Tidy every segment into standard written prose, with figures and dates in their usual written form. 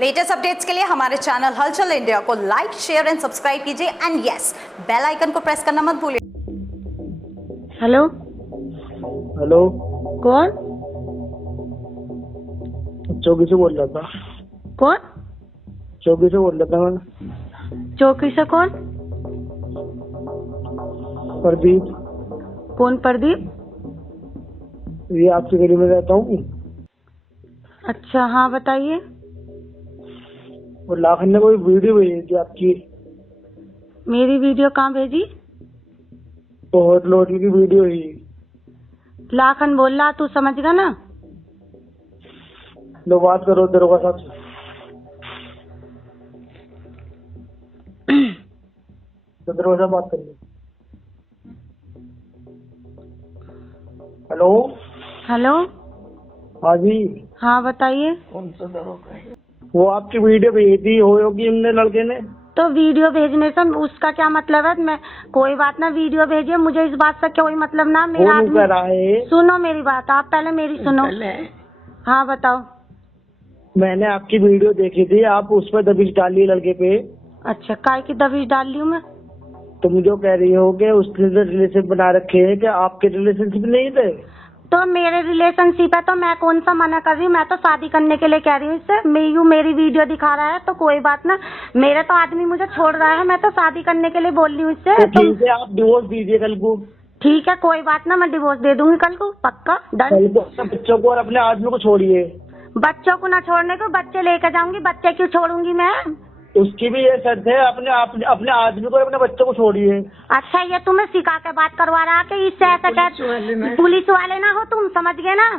Latest updates के लिए हमारे चैनल हलचल इंडिया को लाइक, शेयर एंड सब्सक्राइब कीजिए एंड यस, बेल आइकन को प्रेस करना मत भूलिए। हेलो हेलो, कौन? चौकी से बोल रहा था। कौन? चौकी से बोल रहा था मैं। चौकी से कौन? प्रदीप। कौन प्रदीप? ये आपकी गली में रहता हूँ। अच्छा, हाँ बताइए। और लाखन ने कोई वीडियो भेजी थी आपकी। मेरी वीडियो कहाँ भेजी? तो होटल होटल की वीडियो ही। लाखन बोल रहा, तू समझ गया ना? लो बात करो दरोगा साहब से। तो दरोगा साहब बात करिए। हेलो। हेलो, हाँ जी। हाँ बताइए। वो आपकी वीडियो भेजी थी होगी हमने लड़के ने। तो वीडियो भेजने से उसका क्या मतलब है? मैं कोई बात ना, वीडियो भेजिए, मुझे इस बात से कोई मतलब ना। मेरा फोन आदमी कर रहा है। सुनो मेरी बात, आप पहले मेरी सुनो। हाँ बताओ। मैंने आपकी वीडियो देखी थी, आप उस पर दबिश डाली लड़के पे। अच्छा, काय की दबिश डाल ली हूँ मैं? तुम जो कह रही हो कि उसने रिलेशन बना रखे हैं, कि आपके रिलेशनशिप नहीं थे? तो मेरे रिलेशनशिप है तो मैं कौन सा मना कर रही हूँ? मैं तो शादी करने के लिए कह रही हूँ इससे। मेरी वीडियो दिखा रहा है तो कोई बात ना। मेरे तो आदमी मुझे छोड़ रहा है, मैं तो शादी करने के लिए बोल रही हूँ इससे। तो ठीक है, आप डिवोर्स दीजिए कल को। ठीक है, कोई बात ना, मैं डिवोर्स दे दूंगी कल को, पक्का डन। कल को अपने बच्चों को और अपने आदमी को छोड़िए। बच्चों को ना छोड़ने को, बच्चे लेकर जाऊंगी। बच्चे क्यों छोड़ूंगी मैं? उसकी भी ये शर्त है, अपने आदमी को और अपने बच्चों को छोड़िए। अच्छा, ये तुम्हें सिखा के बात करवा रहा कि इससे ऐसा क्या? पुलिस वाले ना हो तुम, समझ गए ना?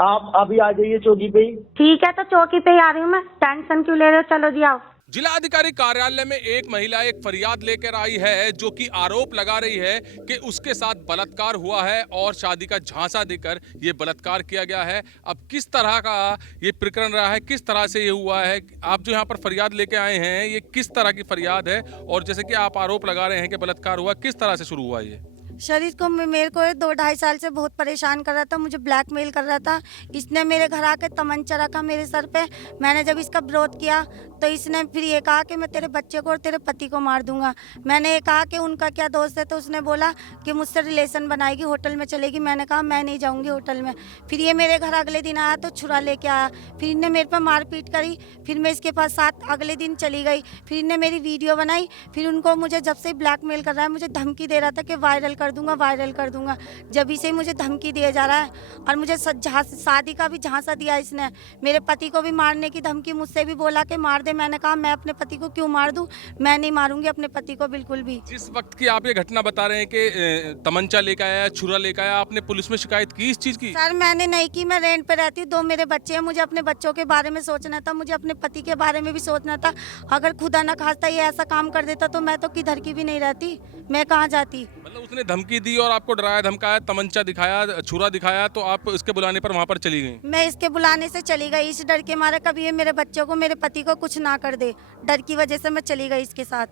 आप अभी आ जाइए चौकी पे ही। ठीक है, तो चौकी पे ही आ रही हूँ मैं, टेंशन क्यों ले रहे हो? चलो जी आओ। जिला अधिकारी कार्यालय में एक महिला एक फरियाद लेकर आई है, जो कि आरोप लगा रही है कि उसके साथ बलात्कार हुआ है और शादी का झांसा देकर ये बलात्कार किया गया है। अब किस तरह का ये प्रकरण रहा है, किस तरह से ये हुआ है, आप जो यहाँ पर फरियाद लेके आए हैं, ये किस तरह की फरियाद है? और जैसे कि आप आरोप लगा रहे हैं कि बलात्कार हुआ, किस तरह से शुरू हुआ ये? शरीर को मेरे को 2-2.5 साल से बहुत परेशान कर रहा था, मुझे ब्लैकमेल कर रहा था। इसने मेरे घर आके तमंचा रखा मेरे सर पे। मैंने जब इसका विरोध किया तो इसने फिर ये कहा कि मैं तेरे बच्चे को और तेरे पति को मार दूंगा। मैंने ये कहा कि उनका क्या दोस्त है, तो उसने बोला कि मुझसे रिलेशन बनाएगी, होटल में चलेगी। मैंने कहा मैं नहीं जाऊँगी होटल में। फिर ये मेरे घर अगले दिन आया तो छुरा लेके आया। फिर इनने मेरे पर मारपीट करी। फिर मैं इसके पास साथ अगले दिन चली गई। फिर इनने मेरी वीडियो बनाई। फिर उनको मुझे जब से ब्लैकमेल कर रहा है, मुझे धमकी दे रहा था कि वायरल कर दूंगा, वायरल कर दूंगा। जब से मुझे धमकी दिया जा रहा है और मुझे शादी का भी झांसा दिया इसने। मेरे पति को भी मारने की धमकी, मुझसे भी बोला कि मार दे। मैंने कहा मैं अपने पति को क्यों मार दूं? मैं नहीं मारूंगी अपने पति को बिल्कुल भी। जिस वक्त की आप ये घटना बता रहे हैं कि तमंचा लेकर आया, छुरा लेकर आया, आपने पुलिस में शिकायत की इस चीज की? सर मैंने नहीं की, मैं रेंट पे रहती हूँ, 2 मेरे बच्चे हैं। मुझे अपने बच्चों के बारे में सोचना था, मुझे अपने पति के बारे में भी सोचना था। अगर खुदा न खास्ता ये ऐसा काम कर देता तो मैं तो किधर की भी नहीं रहती, मैं कहाँ जाती। मतलब उसने धमकी दी और आपको डराया धमकाया, तमंचा दिखाया, छुरा दिखाया, तो आप इसके बुलाने पर वहां पर चली गई? मैं इसके बुलाने से चली गई, इस डर के मारे कभी ये मेरे बच्चों को, मेरे पति को कुछ ना कर दे। डर की वजह से मैं चली गई इसके साथ।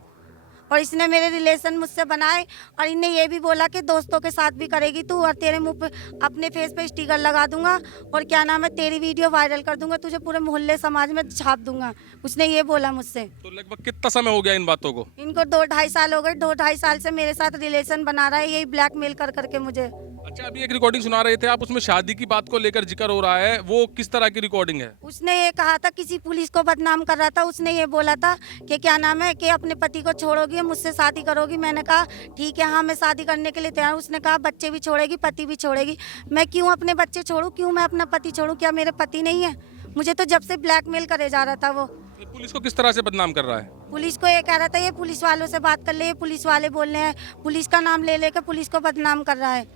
और इसने मेरे रिलेशन मुझसे बनाए और इन्हें ये भी बोला कि दोस्तों के साथ भी करेगी तू, और तेरे मुंह पे अपने फेस पे स्टिकर लगा दूंगा और क्या नाम है, तेरी वीडियो वायरल कर दूंगा, तुझे पूरे मोहल्ले समाज में छाप दूंगा। उसने ये बोला मुझसे। तो लगभग कितना समय हो गया इन बातों को? इनको 2-2.5 साल हो गए। 2-2.5 साल से मेरे साथ रिलेशन बना रहा है, यही ब्लैकमेल कर करके मुझे। अच्छा, अभी एक रिकॉर्डिंग सुना रहे थे आप, उसमें शादी की बात को लेकर जिक्र हो रहा है, वो किस तरह की रिकॉर्डिंग है? उसने ये कहा था, किसी पुलिस को बदनाम कर रहा था। उसने ये बोला था कि क्या नाम है, कि अपने पति को छोड़ोगी, मुझसे शादी करोगी। मैंने कहा ठीक है, हाँ मैं शादी करने के लिए तैयार हूँ। उसने कहा बच्चे भी छोड़ेगी, पति भी छोड़ेगी। मैं क्यों अपने बच्चे छोड़ूं, क्यों मैं अपना पति छोड़ूं? क्या मेरे पति नहीं है? मुझे तो जब से ब्लैकमेल करे जा रहा था वो। ये पुलिस को किस तरह से बदनाम कर रहा है? पुलिस को ये कह रहा था ये पुलिस वालों से बात कर ले, ये पुलिस वाले बोल रहे हैं, पुलिस का नाम ले लेकर पुलिस को बदनाम कर रहा है।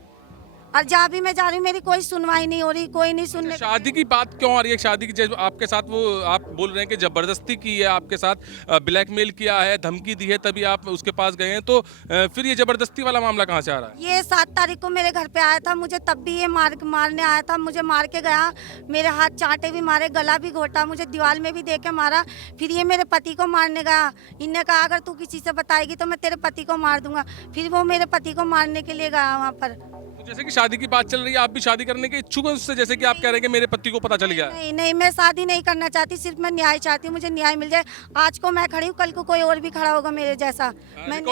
और जहाँ भी मैं जा रही हूँ मेरी कोई सुनवाई नहीं हो रही, कोई नहीं सुनने। शादी की बात क्यों आ रही है? शादी की जब आपके साथ वो आप बोल रहे हैं कि जबरदस्ती की है, आपके साथ ब्लैकमेल किया है, धमकी दी है, तभी आप उसके पास गए हैं, तो फिर ये जबरदस्ती वाला मामला कहाँ से आ रहा है? ये 7 तारीख को मेरे घर पे आया था, मुझे तब भी ये मारने आया था। मुझे मार के गया, मेरे हाथ चांटे भी मारे, गला भी घोटा, मुझे दीवार में भी दे के मारा। फिर ये मेरे पति को मारने गया। इनने कहा अगर तू किसी से बताएगी तो मैं तेरे पति को मार दूंगा। फिर वो मेरे पति को मारने के लिए गया वहाँ पर। जैसे कि शादी की बात चल रही है, आप भी शादी करने के इच्छुक हैं उससे, जैसे कि आप कह रहे हैं कि मेरे पति को पता चल गया है। नहीं नहीं, मैं शादी नहीं करना चाहती, सिर्फ मैं न्याय चाहती हूँ, मुझे न्याय मिल जाए। आज को मैं खड़ी हूँ, कल को कोई और भी खड़ा होगा मेरे जैसा। मैं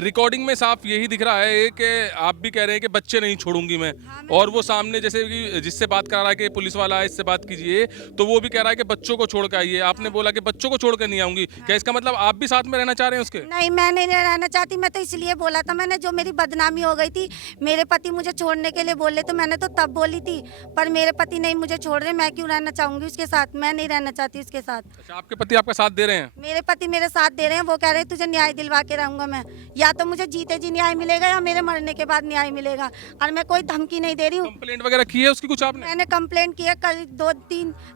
रिकॉर्डिंग में साफ यही दिख रहा है कि आप भी कह रहे हैं कि बच्चे नहीं छोड़ूंगी मैं, और वो सामने जैसे कि जिससे बात कर रहा है कि पुलिस वाला है, इससे बात कीजिए, तो वो भी कह रहा है कि बच्चों को छोड़ के आइए। आपने बोला कि बच्चों को छोड़ कर नहीं आऊंगी, क्या इसका मतलब आप भी साथ में रहना चाह रहे हैं उसके? नहीं, मैं नहीं रहना चाहती। मैं तो इसलिए बोला था, मैंने जो मेरी बदनामी हो गई थी, मेरे पति मुझे छोड़ने के लिए बोले, तो मैंने तो तब बोली थी, पर मेरे पति नहीं मुझे छोड़ रहे, मैं क्यों रहना चाहूंगी उसके साथ? मैं नहीं रहना चाहती उसके साथ। अच्छा, आपके पति आपका साथ दे रहे हैं? मेरे पति मेरे साथ दे रहे हैं, वो कह रहे हैं तुझे न्याय दिलवा के रहूंगा मैं, या तो मुझे जीते जी न्याय मिलेगा या मेरे मरने के बाद न्याय मिलेगा, और मैं कोई धमकी नहीं दे रही हूँ। कंप्लेंट वगैरह की है उसकी कुछ आपने? मैंने कंप्लेंट की है, कल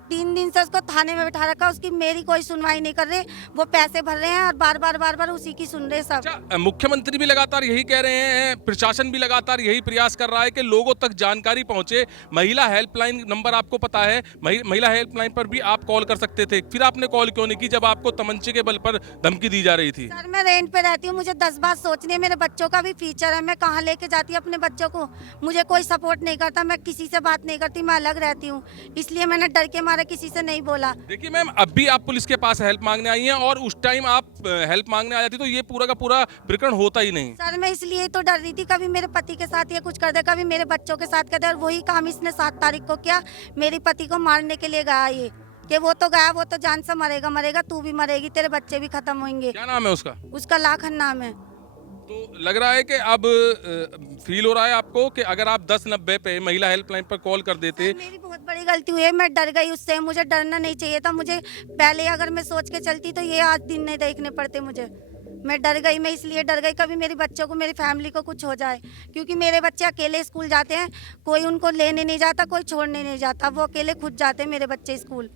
तीन दिन से उसको थाने में बैठा रखा, उसकी मेरी कोई सुनवाई नहीं कर रहे, वो पैसे भर रहे हैं और बार बार उसी की सुन रहे सब। अच्छा, मुख्यमंत्री भी लगातार यही कह रहे हैं, प्रशासन भी लगातार यही प्रयास कर रहा है कि लोगों तक जानकारी पहुंचे। महिला हेल्पलाइन नंबर आपको पता है, महिला हेल्पलाइन पर भी आप कॉल कर सकते थे, फिर आपने कॉल क्यों नहीं की जब आपको तमंचे के बल पर धमकी दी जा रही थी? सर, मैं रेंट पे रहती हूँ, मुझे 10 बात सोचनी है, मेरे बच्चों का भी फ्यूचर है, मैं कहाँ लेके जाती हूँ अपने बच्चों को? मुझे कोई सपोर्ट नहीं करता, मैं किसी से बात नहीं करती, मैं अलग रहती हूँ, इसलिए मैंने डर के मारे किसी से नहीं बोला। देखिए मैम, अभी आप पुलिस के पास हेल्प मांगने आई हैं, और उस टाइम आप हेल्प मांगने आ जाती तो ये पूरा का पूरा प्रकरण होता ही नहीं। सर, मैं इसलिए तो डर रही थी, कभी मेरे पति के साथ ये कुछ कर दे, कभी मेरे बच्चों के साथ कर दे, और वही काम इसने 7 तारीख को किया, मेरे पति को मारने के लिए गया ये, कि वो तो गया, वो तो जान से मरेगा, तू भी मरेगी, तेरे बच्चे भी खत्म होंगे। क्या नाम है उसका? उसका लाखन नाम है। तो लग रहा है कि अब फील हो रहा है आपको कि अगर आप 1090 पे महिला हेल्पलाइन पर कॉल कर देते। मेरी बहुत बड़ी गलती हुई है, मैं डर गई उससे, मुझे डरना नहीं चाहिए था, मुझे पहले अगर मैं सोच के चलती तो ये आज दिन नहीं देखने पड़ते मुझे। मैं डर गई, मैं इसलिए डर गई कभी मेरे बच्चों को, मेरी फैमिली को कुछ हो जाए, क्योंकि मेरे बच्चे अकेले स्कूल जाते हैं, कोई उनको लेने नहीं जाता, कोई छोड़ने नहीं जाता, वो अकेले खुद जाते हैं मेरे बच्चे स्कूल,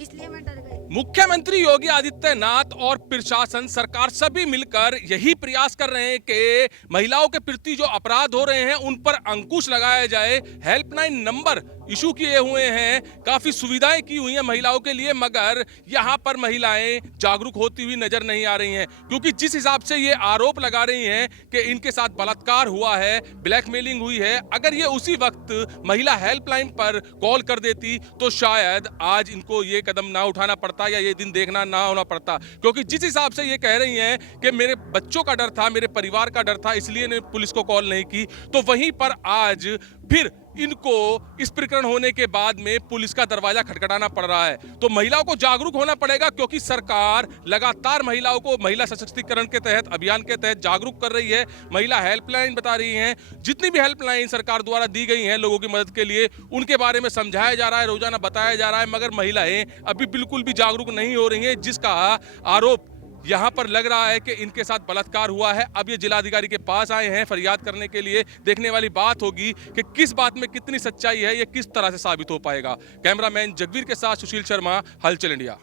इसलिए मैं डर गई। मुख्यमंत्री योगी आदित्यनाथ और प्रशासन, सरकार सभी मिलकर यही प्रयास कर रहे हैं कि महिलाओं के प्रति जो अपराध हो रहे हैं उन पर अंकुश लगाया जाए। हेल्पलाइन नंबर इशू किए हुए हैं, काफी सुविधाएं की हुई हैं महिलाओं के लिए, मगर यहां पर महिलाएं जागरूक होती हुई नजर नहीं आ रही हैं, क्योंकि जिस हिसाब से ये आरोप लगा रही हैं कि इनके साथ बलात्कार हुआ है, ब्लैकमेलिंग हुई है, अगर ये उसी वक्त महिला हेल्पलाइन पर कॉल कर देती तो शायद आज इनको ये कदम ना उठाना पड़ता या ये दिन देखना ना होना पड़ता। क्योंकि जिस हिसाब से ये कह रही हैं कि मेरे बच्चों का डर था, मेरे परिवार का डर था, इसलिए ने पुलिस को कॉल नहीं की, तो वहीं पर आज फिर इनको इस प्रकरण होने के बाद में पुलिस का दरवाजा खटखटाना पड़ रहा है। तो महिलाओं को जागरूक होना पड़ेगा, क्योंकि सरकार लगातार महिलाओं को महिला सशक्तिकरण के तहत, अभियान के तहत जागरूक कर रही है। महिला हेल्पलाइन बता रही हैं, जितनी भी हेल्पलाइन सरकार द्वारा दी गई हैं लोगों की मदद के लिए, उनके बारे में समझाया जा रहा है, रोजाना बताया जा रहा है, मगर महिलाएं अभी बिल्कुल भी जागरूक नहीं हो रही हैं, जिसका आरोप यहां पर लग रहा है कि इनके साथ बलात्कार हुआ है। अब ये जिलाधिकारी के पास आए हैं फरियाद करने के लिए। देखने वाली बात होगी कि किस बात में कितनी सच्चाई है, ये किस तरह से साबित हो पाएगा। कैमरामैन जगवीर के साथ सुशील शर्मा, हलचल इंडिया।